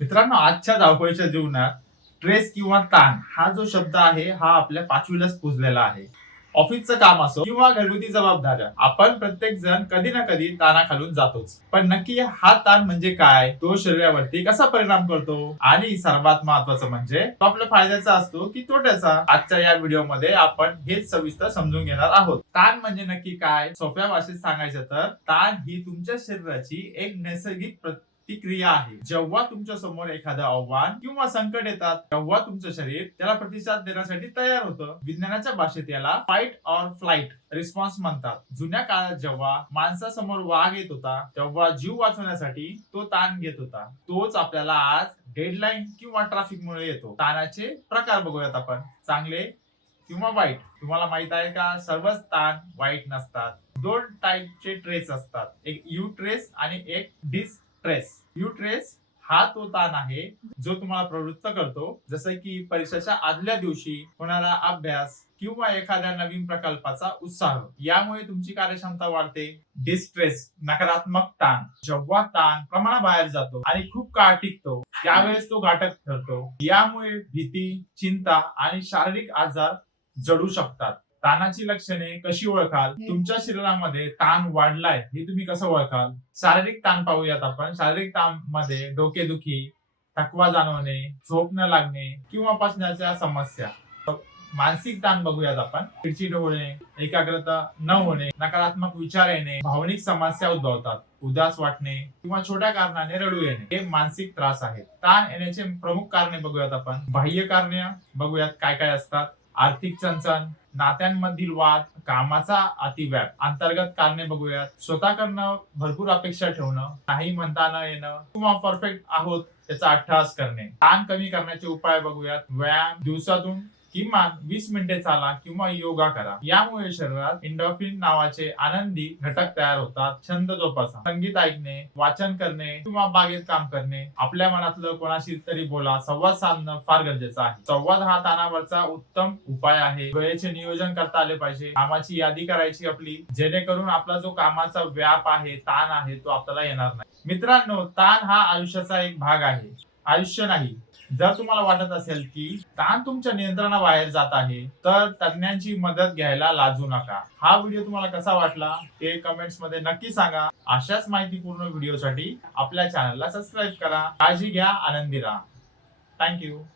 मित्रांनो, आजच्या धावपळीच्या जीवनात स्ट्रेस किंवा ताण हा जो शब्द आहे हा आपल्या पाचवीलाच पुजलेला आहे. ऑफिसचं काम असो किंवा घरगुती जबाबदाऱ्या, आपण प्रत्येक जण कधी ना कधी ताणाखालून जातोच. पण नक्की हा ताण म्हणजे काय, तो शरीरावरती कसा परिणाम करतो आणि सर्वात महत्वाचं म्हणजे तो आपल्या फायद्याचा असतो की तोट्याचा. आजच्या या व्हिडिओमध्ये आपण हेच सविस्तर समजून घेणार आहोत. ताण म्हणजे नक्की काय, सोप्या भाषेत सांगायचं तर ताण ही तुमच्या शरीराची एक नैसर्गिक ती क्रिया आहे. जेव्हा तुमच्या समोर एखादं आव्हान किंवा संकट येतात तेव्हा तुमचं शरीर त्याला प्रतिसाद देण्यासाठी तयार होतं. विज्ञानाच्या भाषेत याला फाईट ऑर फ्लाइट रिस्पॉन्स म्हणतात. जुन्या काळात जेव्हा माणसासमोर वाघ येत होता तेव्हा जीव वाचवण्यासाठी तो ताण घेत होता. तोच आपल्याला आज डेडलाईन किंवा ट्रॅफिक मुळे येतो. ताणाचे प्रकार बघूयात आपण. चांगले किंवा वाईट. तुम्हाला माहित आहे का, सर्वच ताण वाईट नसतात. दोन टाईपचे ट्रेस असतात, एक यू ट्रेस आणि एक डिस ट्रेस. यू ट्रेस हा तो ताण आहे जो तुम्हाला प्रवृत्त करतो, जसं की परीक्षेच्या आदल्या दिवशी होणारा अभ्यास किंवा एखाद्या नवीन प्रकल्पाचा उत्साह. यामुळे तुमची कार्यक्षमता वाढते. डिस्ट्रेस नकारात्मक ताण, जेव्हा ताण प्रमाणाबाहेर जातो आणि खूप काळ टिकतो त्यावेळेस तो घातक ठरतो. यामुळे भीती, चिंता आणि शारीरिक आजार जडू शकतात. ताणाची लक्षणे कशी ओळखाल, तुमच्या शरीरामध्ये ताण वाढलाय हे तुम्ही कसं ओळखाल? शारीरिक ताण पाहूयात आपण. शारीरिक ताण मध्ये डोकेदुखी, थकवा जाणवणे, झोप न लागणे किंवा पचनाच्या समस्या. मानसिक ताण बघूयात आपण. चिडचिड होणे, एकाग्रता न होणे, नकारात्मक विचार येणे, भावनिक समस्या उद्भवतात, उदास वाटणे किंवा छोट्या कारणाने रडू येणे, हे मानसिक त्रास आहेत. ताण येण्याचे प्रमुख कारणे बघूयात आपण. बाह्य कारणे बघूयात काय काय असतात. आर्थिक चणचण, नात्यांमधील वाद, कामाचा अतिव्याप. अंतर्गत कारणे बघूयात. स्वतःकडनं भरपूर अपेक्षा ठेवणं, नाही म्हणता न येणं किंवा परफेक्ट आहोत त्याचा अट्टहास करणे. ताण कमी करण्याचे उपाय बघूयात. व्यायाम, दिवसातून किमान 20 मिनिटे चाला किंवा योगा करा. यामुळे शरीरात एंडोर्फिन नावाचे आनंदी घटक तयार होतात. छंद जोपासा, संगीत ऐकणे, वाचन करणे किंवा बागेत काम करणे. आपल्या मनातलं कोणाशी तरी बोला. संवाद साधणं फार गरजेचं आहे. संवाद हा ताणावरचा उत्तम उपाय आहे. वेळेचे नियोजन करता आले पाहिजे. कामाची यादी करायची आपली, जेणेकरून आपला जो कामाचा व्याप आहे, ताण आहे, तो आपल्याला येणार नाही. मित्रांनो, ताण हा आयुष्याचा एक भाग आहे, आयुष्य नाही. जर तुम्हाला वाटत असेल की ताण तुमच्या नियंत्रणाबाहेर जात आहे तर तज्ञांची मदत घ्यायला लाजू नका. हा व्हिडिओ तुम्हाला कसा वाटला ते कमेंट्स मध्ये नक्की सांगा. अशाच माहितीपूर्ण व्हिडिओसाठी आपल्या चॅनलला सबस्क्राईब करा. काळजी घ्या, आनंदी राहा. थँक्यू.